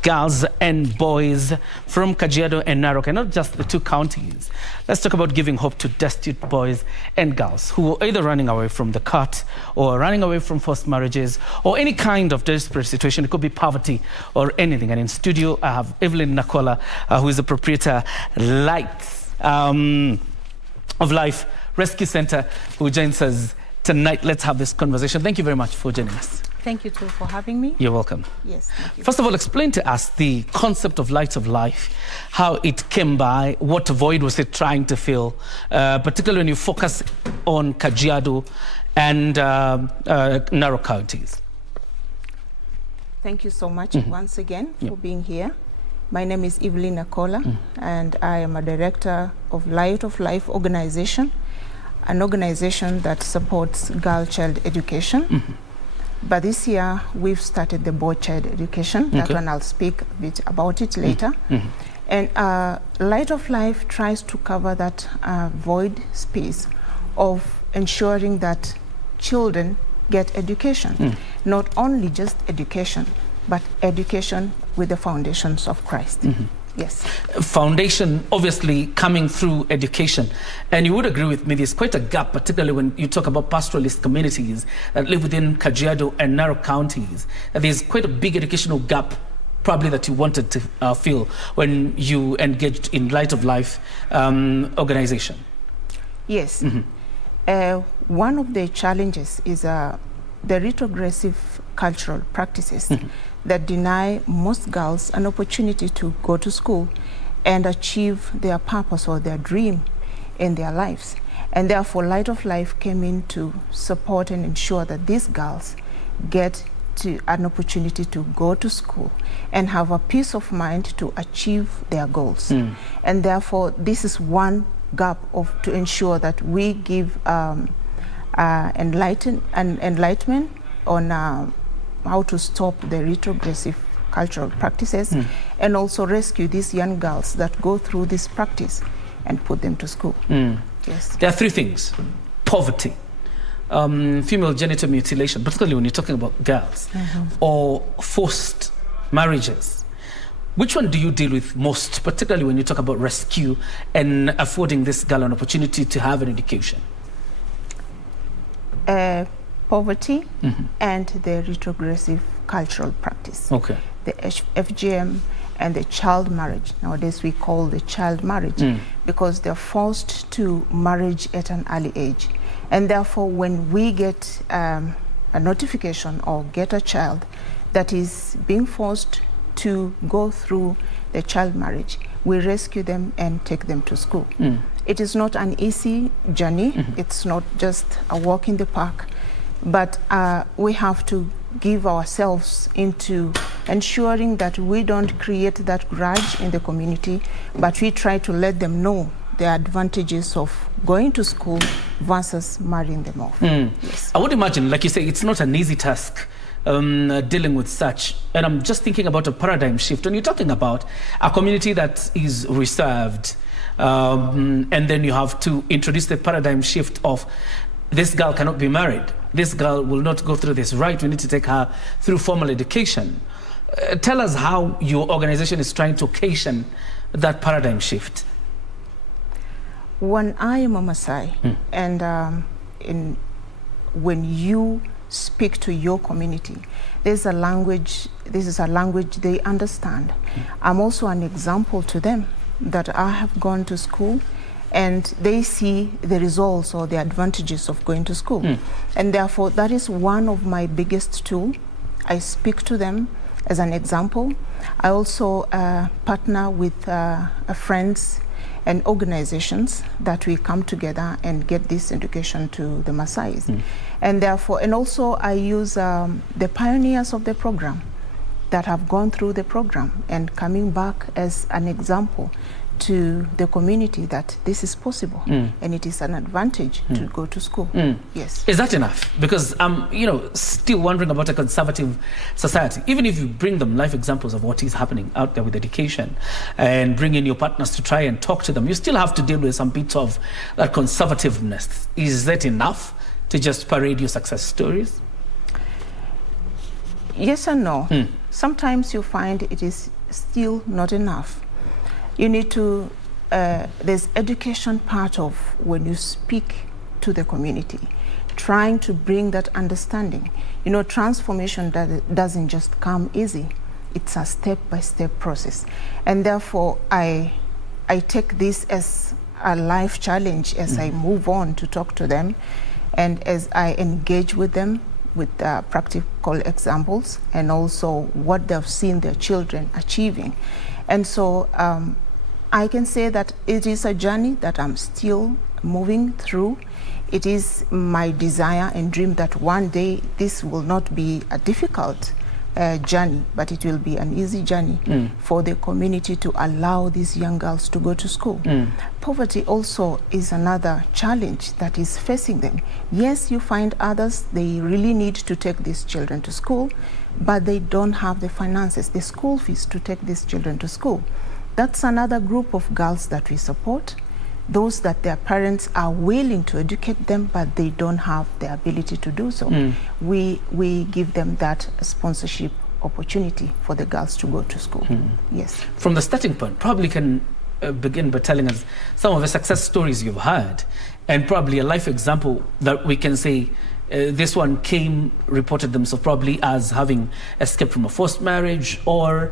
girls and boys from Kajiado and Narok, and not just the two counties. Let's talk about giving hope to destitute boys and girls who are either running away from the cut or running away from forced marriages or any kind of desperate situation. It could be poverty or anything. And in studio, I have Evelyn Nakola, who is the proprietor, Lights of Life Rescue Center, who joins us tonight. Let's have this conversation. Thank you very much for joining us. Thank you too for having me. You're welcome. Yes, thank you. First of all, explain to us the concept of Light of Life, how it came by, what void was it trying to fill, particularly when you focus on Kajiado and Narok counties. Thank you so much once again for being here. My name is Evelyn Nakola, and I am a director of Light of Life organization, an organization that supports girl-child education. But this year, we've started the boy-child education. That one, I'll speak a bit about it later. And Light of Life tries to cover that void space of ensuring that children get education. Not only just education, but education with the foundations of Christ. Yes. Foundation obviously coming through education. And you would agree with me, there's quite a gap, particularly when you talk about pastoralist communities that live within Kajiado and Narok counties. There's quite a big educational gap probably that you wanted to fill when you engaged in Light of Life organization. Yes. One of the challenges is the retrogressive cultural practices that deny most girls an opportunity to go to school and achieve their purpose or their dream in their lives. And therefore, Light of Life came in to support and ensure that these girls get an opportunity to go to school and have a peace of mind to achieve their goals. And therefore, this is one gap to ensure that we give enlightenment on how to stop the retrogressive cultural practices and also rescue these young girls that go through this practice and put them to school. Yes. There are three things: poverty, female genital mutilation, particularly when you're talking about girls, or forced marriages. Which one do you deal with most, particularly when you talk about rescue and affording this girl an opportunity to have an education? Poverty and the retrogressive cultural practice. The FGM and the child marriage. Nowadays we call the child marriage because they're forced to marriage at an early age. And therefore, when we get a notification or get a child that is being forced to go through the child marriage, we rescue them and take them to school. It is not an easy journey. It's not just a walk in the park. But we have to give ourselves into ensuring that we don't create that grudge in the community, but we try to let them know the advantages of going to school versus marrying them off. Yes. I would imagine, like you say, it's not an easy task dealing with such. And I'm just thinking about a paradigm shift. When you're talking about a community that is reserved, and then you have to introduce the paradigm shift of this girl cannot be married. This girl will not go through this right. We need to take her through formal education. Tell us how your organization is trying to occasion that paradigm shift. When I am a Maasai, and when you speak to your community, there's a language, this is a language they understand. I'm also an example to them that I have gone to school and they see the results or the advantages of going to school. And therefore, that is one of my biggest tools. I speak to them as an example. I also partner with friends and organizations that we come together and get this education to the Maasais. And therefore, and also I use the pioneers of the program that have gone through the program and coming back as an example to the community that this is possible and it is an advantage to go to school. Yes. Is that enough? Because I'm, still wondering about a conservative society. Even if you bring them life examples of what is happening out there with education and bring in your partners to try and talk to them, you still have to deal with some bits of that conservativeness. Is that enough to just parade your success stories? Yes and no. Sometimes you find it is still not enough. You need to, there's education part of when you speak to the community, trying to bring that understanding. Transformation doesn't just come easy. It's a step-by-step process. And therefore, I take this as a life challenge as I move on to talk to them and as I engage with them with practical examples and also what they've seen their children achieving. And so I can say that it is a journey that I'm still moving through. It is my desire and dream that one day this will not be a difficult journey, but it will be an easy journey for the community to allow these young girls to go to school. Poverty also is another challenge that is facing them. Yes, you find others, they really need to take these children to school, but they don't have the finances, the school fees to take these children to school. That's another group of girls that we support, those that their parents are willing to educate them, but they don't have the ability to do so. We give them that sponsorship opportunity for the girls to go to school. Yes. From the starting point, probably can begin by telling us some of the success stories you've had, and probably a life example that we can say this one reported themselves probably as having escaped from a forced marriage or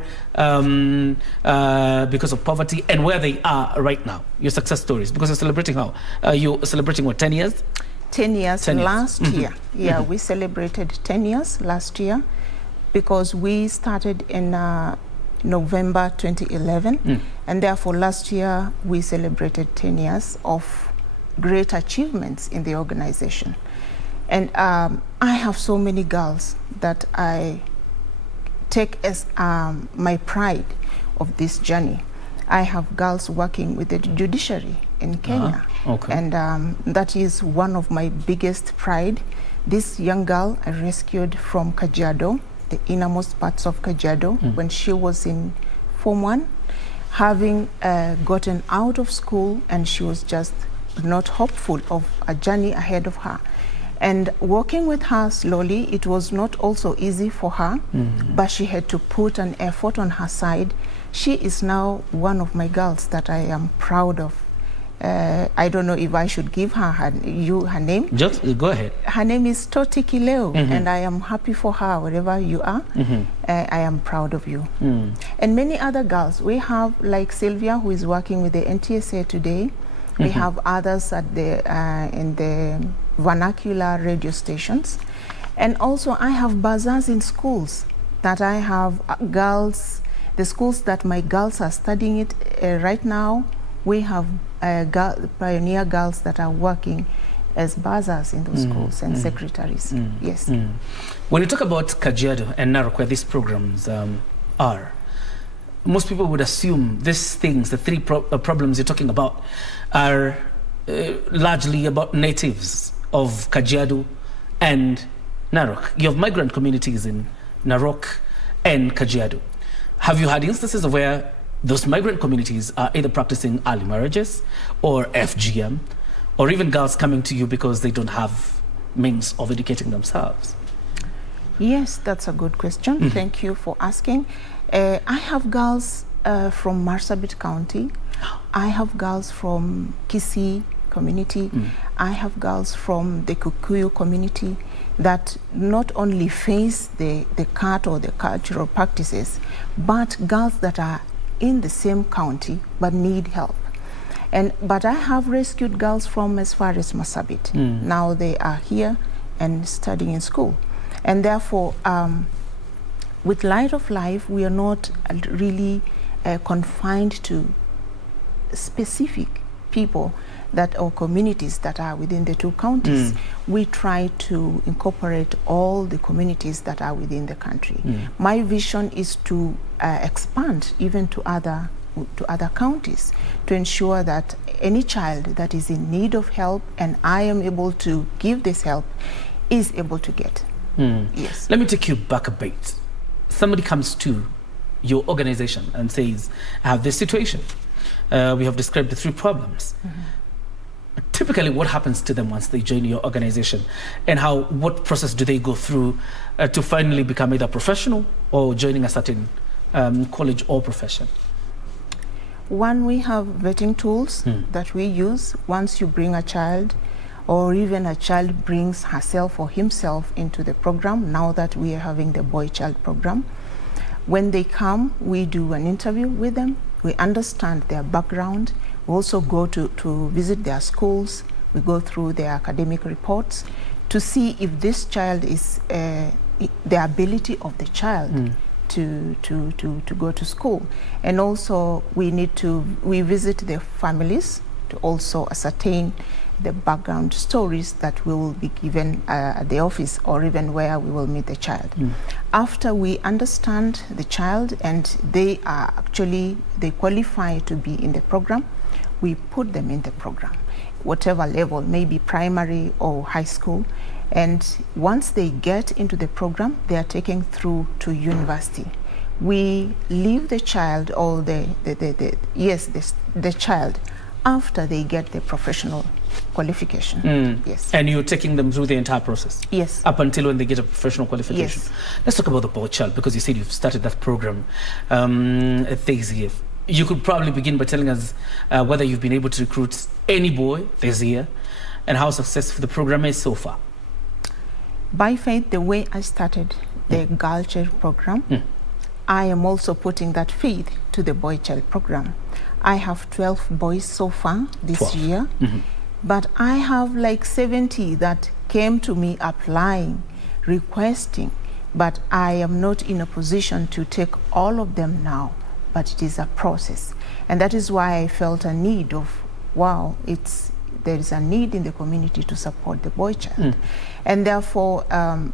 because of poverty, and where they are right now, your success stories, because you're celebrating you're celebrating what, 10 years? 10 years last year. Yeah, we celebrated 10 years last year because we started in November 2011, and therefore last year we celebrated 10 years of great achievements in the organization. And I have so many girls that I take as my pride of this journey. I have girls working with the judiciary in Kenya. And that is one of my biggest pride. This young girl I rescued from Kajiado, the innermost parts of Kajiado, when she was in Form 1, having gotten out of school, and she was just not hopeful of a journey ahead of her. And working with her slowly, it was not also easy for her, but she had to put an effort on her side. She is now one of my girls that I am proud of. I don't know if I should give her name. Just go ahead. Her name is Toti Kileo, and I am happy for her wherever you are. I am proud of you. And many other girls. We have like Sylvia, who is working with the NTSA today. We have others at in the vernacular radio stations. And also I have bazaars in schools that I have girls, the schools that my girls are studying it right now. We have pioneer girls that are working as bazaars in those schools and secretaries. Yes. When you talk about Kajiado and Narok, where these programs are, most people would assume these things, the three problems you're talking about, are largely about natives of Kajiado and Narok. You have migrant communities in Narok and Kajiado. Have you had instances of where those migrant communities are either practicing early marriages or FGM, or even girls coming to you because they don't have means of educating themselves? Yes, that's a good question. Thank you for asking. I have girls from Marsabit County. I have girls from Kisii community. I have girls from the Kikuyu community that not only face the cult or the cultural practices, but girls that are in the same county but need help. But I have rescued girls from as far as Marsabit. Now they are here and studying in school. And therefore, with Light of Life, we are not really confined to specific people or communities that are within the 2 counties. We try to incorporate all the communities that are within the country. My vision is to expand even to other counties, to ensure that any child that is in need of help and I am able to give this help is able to get. Yes. Let me take you back a bit. Somebody comes to your organization and says, I have this situation. We have described the 3 problems. Typically, what happens to them once they join your organization, and what process do they go through to finally become either professional or joining a certain college or profession? One, we have vetting tools that we use. Once you bring a child, or even a child brings herself or himself into the program, now that we are having the boy-child program, when they come, we do an interview with them. We understand their background. We also go to visit their schools. We go through their academic reports to see if this child is the ability of the child to go to school. And also we visit their families to also ascertain the background stories that we will be given at the office or even where we will meet the child. After we understand the child and they qualify to be in the program, we put them in the program, whatever level, maybe primary or high school. And once they get into the program, they are taken through to university. We leave the child or the child after they get the professional qualification. Yes. And you're taking them through the entire process? Yes. Up until when they get a professional qualification? Yes. Let's talk about the boy child, because you said you've started that program this year. You could probably begin by telling us whether you've been able to recruit any boy this year and how successful the program is so far. By faith, the way I started the girl child program, I am also putting that faith to the boy child program. I have 12 boys so far this year, but I have like 70 that came to me applying, requesting, but I am not in a position to take all of them now, but it is a process. And that is why I felt a need of, there is a need in the community to support the boy child. And therefore,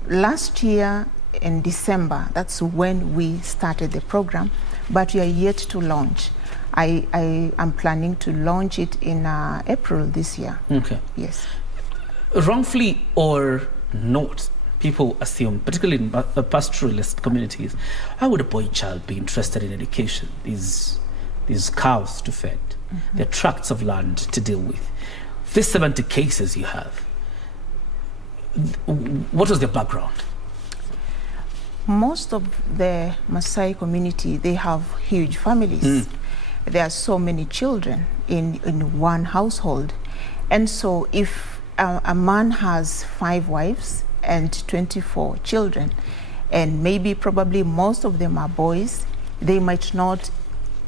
last year in December, that's when we started the program, but we are yet to launch. I am planning to launch it in April this year. Okay. Yes. Wrongfully or not, people assume, particularly in the pastoralist communities, how would a boy child be interested in education? These cows to feed, the tracts of land to deal with. These 70 cases you have, what was their background? Most of the Maasai community, they have huge families. There are so many children in one household. And so if a man has 5 wives and 24 children, and probably most of them are boys, they might not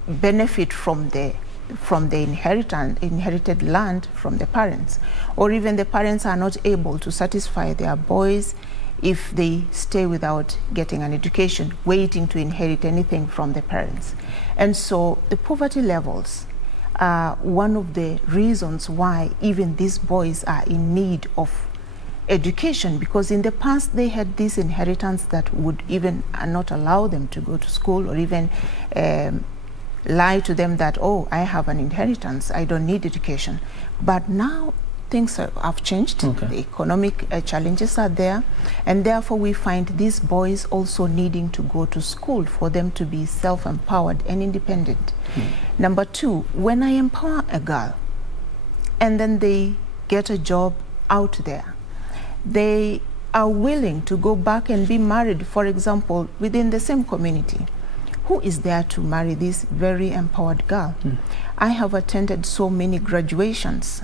benefit from the inherited land from the parents, or even the parents are not able to satisfy their boys if they stay without getting an education, waiting to inherit anything from the parents. And so the poverty levels are one of the reasons why even these boys are in need of education, because in the past they had this inheritance that would even not allow them to go to school, or even lie to them that, oh, I have an inheritance, I don't need education. But now things have changed. The economic challenges are there, and therefore we find these boys also needing to go to school for them to be self-empowered and independent. Number 2, when I empower a girl and then they get a job out there, they are willing to go back and be married, for example, within the same community, who is there to marry this very empowered girl? I have attended so many graduations,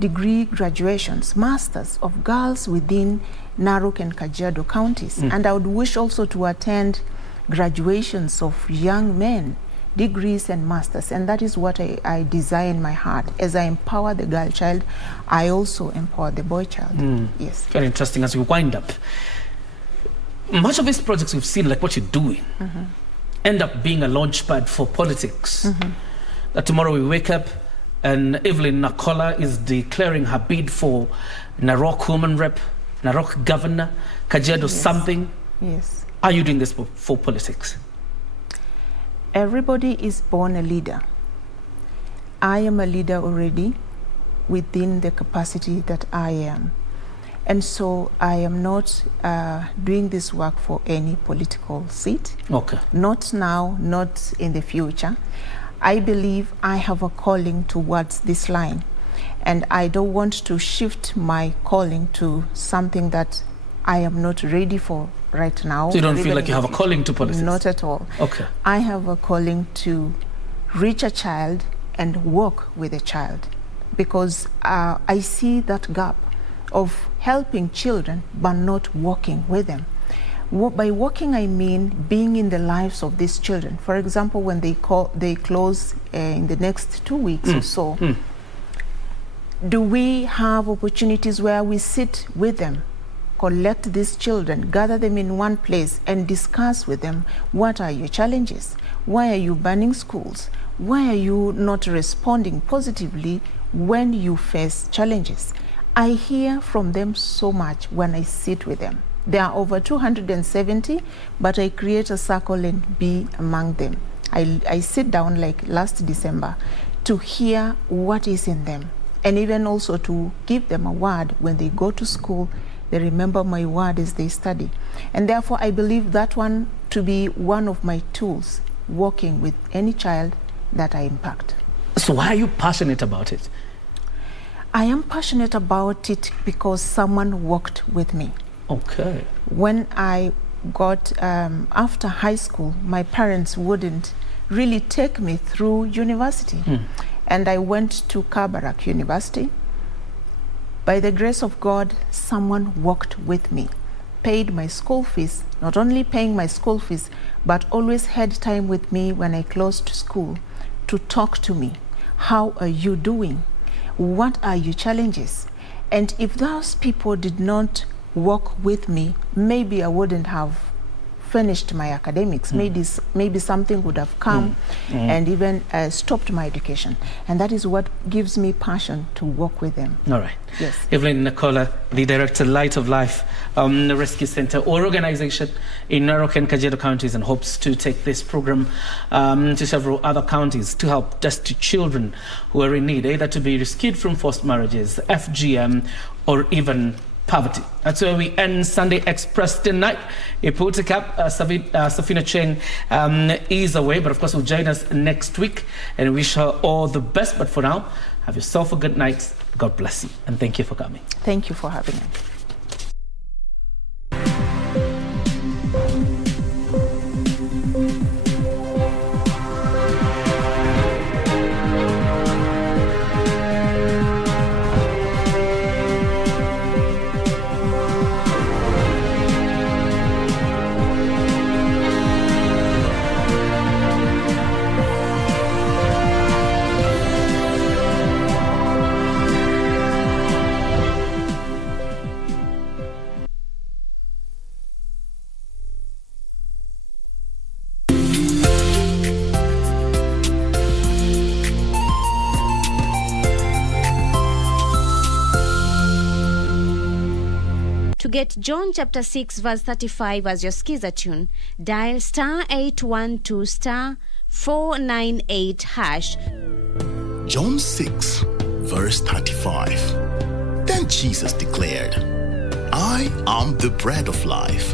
degree graduations, masters of girls within Narok and Kajiado counties. And I would wish also to attend graduations of young men, degrees and masters. And that is what I desire in my heart. As I empower the girl child, I also empower the boy child. Yes. Very interesting. As we wind up, much of these projects we've seen, like what you're doing, end up being a launch pad for politics. That tomorrow we wake up and Evelyn Nakola is declaring her bid for Narok woman rep, Narok governor, Kajiado something. Yes. Are you doing this for politics? Everybody is born a leader. I am a leader already within the capacity that I am. And so I am not doing this work for any political seat. Okay. Not now, not in the future. I believe I have a calling towards this line. And I don't want to shift my calling to something that I am not ready for right now. So you don't feel like you have a calling to politics? Not at all. Okay. I have a calling to reach a child and work with a child, because I see that gap of helping children but not working with them. By working, I mean being in the lives of these children. For example, when they close in the next 2 weeks or so, do we have opportunities where we sit with them, collect these children, gather them in one place and discuss with them, what are your challenges? Why are you banning schools? Why are you not responding positively when you face challenges? I hear from them so much when I sit with them. There are over 270, but I create a circle and be among them. I sit down like last December to hear what is in them, and even also to give them a word when they go to school. They remember my word as they study. And therefore, I believe that one to be one of my tools, working with any child that I impact. So why are you passionate about it? I am passionate about it because someone worked with me. Okay. When I got, after high school, my parents wouldn't really take me through university. And I went to Kabarak University. By the grace of God, someone worked with me, paid my school fees, not only paying my school fees, but always had time with me when I closed school to talk to me. How are you doing? What are your challenges? And if those people did not work with me, maybe I wouldn't have finished my academics. Maybe something would have come and even stopped my education. And that is what gives me passion to work with them. All right. Yes. Evelyn Nakola, the Director, Light of Life Rescue Center or organization in Narok and Kajiado counties, and hopes to take this program to several other counties to help destitute children who are in need, either to be rescued from forced marriages, FGM, or even poverty. That's where we end Sunday Express tonight. Iputikap, Safina Cheng is away, but of course will join us next week, and wish her all the best. But for now, have yourself a good night. God bless you, and thank you for coming. Thank you for having me. To get John chapter 6 verse 35 as your skiza tune, dial star 812 star 498 hash. John 6 verse 35. Then Jesus declared, I am the bread of life.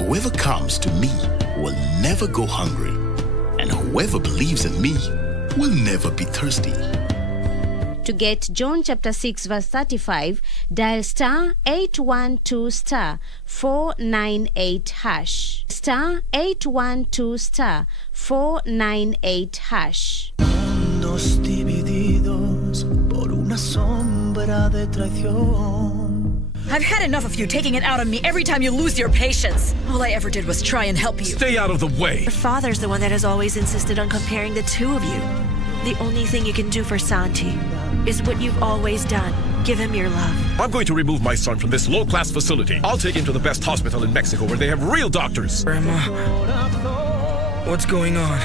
Whoever comes to me will never go hungry, and whoever believes in me will never be thirsty. To get John chapter 6 verse 35, dial star 812 star 498 hash. Star 812 star 498 hash. Mundos divididos por una sombra de traición. I've had enough of you taking it out on me every time you lose your patience. All I ever did was try and help you. Stay out of the way. Your father's the one that has always insisted on comparing the two of you. The only thing you can do for Santi is what you've always done. Give him your love. I'm going to remove my son from this low-class facility. I'll take him to the best hospital in Mexico where they have real doctors. Grandma, what's going on?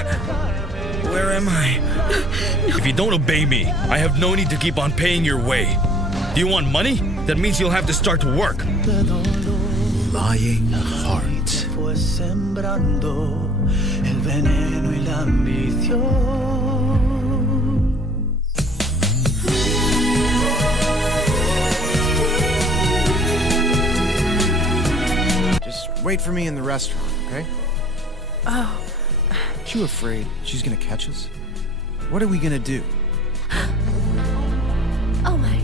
Where am I? If you don't obey me, I have no need to keep on paying your way. Do you want money? That means you'll have to start to work. Lying heart. Fue sembrando el veneno y la ambición. Just wait for me in the restaurant, okay? Oh. Aren't you afraid she's gonna catch us? What are we gonna do? Oh my.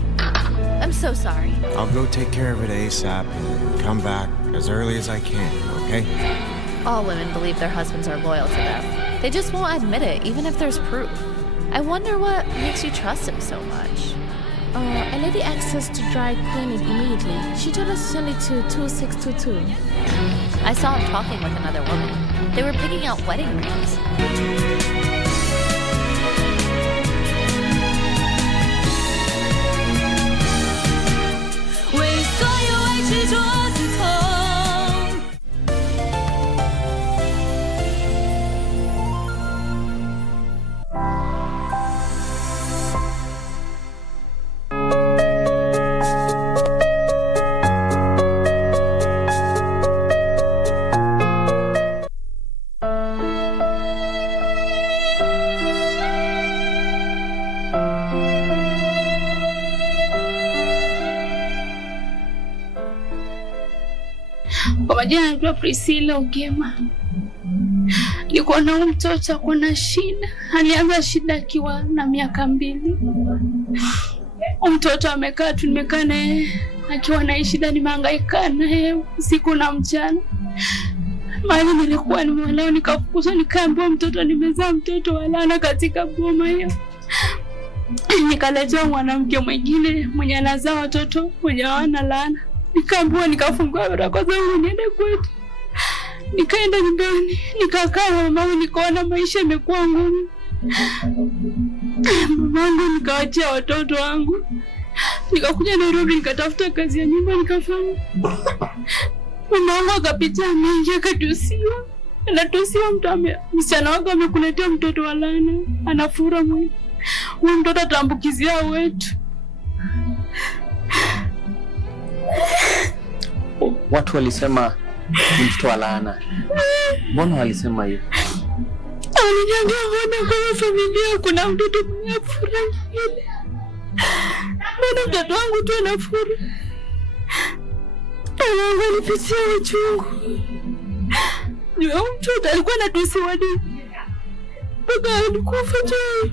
I'm so sorry. I'll go take care of it ASAP and come back as early as I can, okay? All women believe their husbands are loyal to them. They just won't admit it, even if there's proof. I wonder what makes you trust him so much. A lady asked us to dry clean it immediately. She told us to send it to 2622. I saw him talking with another woman. They were picking out wedding rings. Kwa majina naitwa Priscilla Ugema. Nilikuwa na mtoto ako na shida. Alianza shida akiwa na miaka 2. Mtoto amekaa tu nimekaa naye akiwa na shida, nimehangaika naye usiku na mchana. Mali nilikuwa nimeolewa nikafukuzwa, nikaambiwa mtoto nimezaa mtoto wa laana katika boma hiyo. Nikaletewa mwanamke mwingine mwenye anazaa watoto mwenye wana laana. Nikaambiwa nikafungua baraka zangu niende kwetu. Nikaenda nyumbani, nikakaa na mama, nikaona maisha yamekuwa ngumu. Mamangu nikaachia watoto wangu. Nikakuja Nairobi nikatafuta kazi ya nyumba nikafanya. Mamangu akapitia mengi akatusiwa. Anatusiwa msichana wako amekuletea mtoto wa laana, anafura mwili. Huyu mtoto atambukizia wetu. Watu walisema ni mtoto wa laana. Mbona walisema hivyo? Aliniambia mbona kwa familia kuna mtoto mwenye afura ile. Mbona mtoto wangu tu anafura. Mungu alipitia uchungu. Yule mtoto alikuwa anatusiwa hadi mpaka alikufa tu.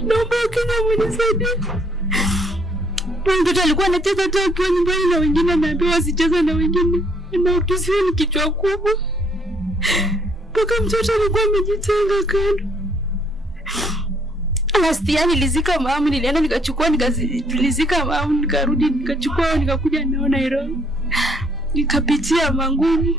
Naomba Kenya mnisaidie. Mtoto alikuwa anacheza tu akiwa nyumbani na wengine ameambiwa wasicheze na wengine. Na utusiwe ni kichwa kubwa. Mpaka mtoto alikuwa amejitenga kando. Last year nilizika mama, nilienda nikachukua nikazika mama, nikarudi nikachukua nikakuja nao Nairobi. Nikapitia mangumu.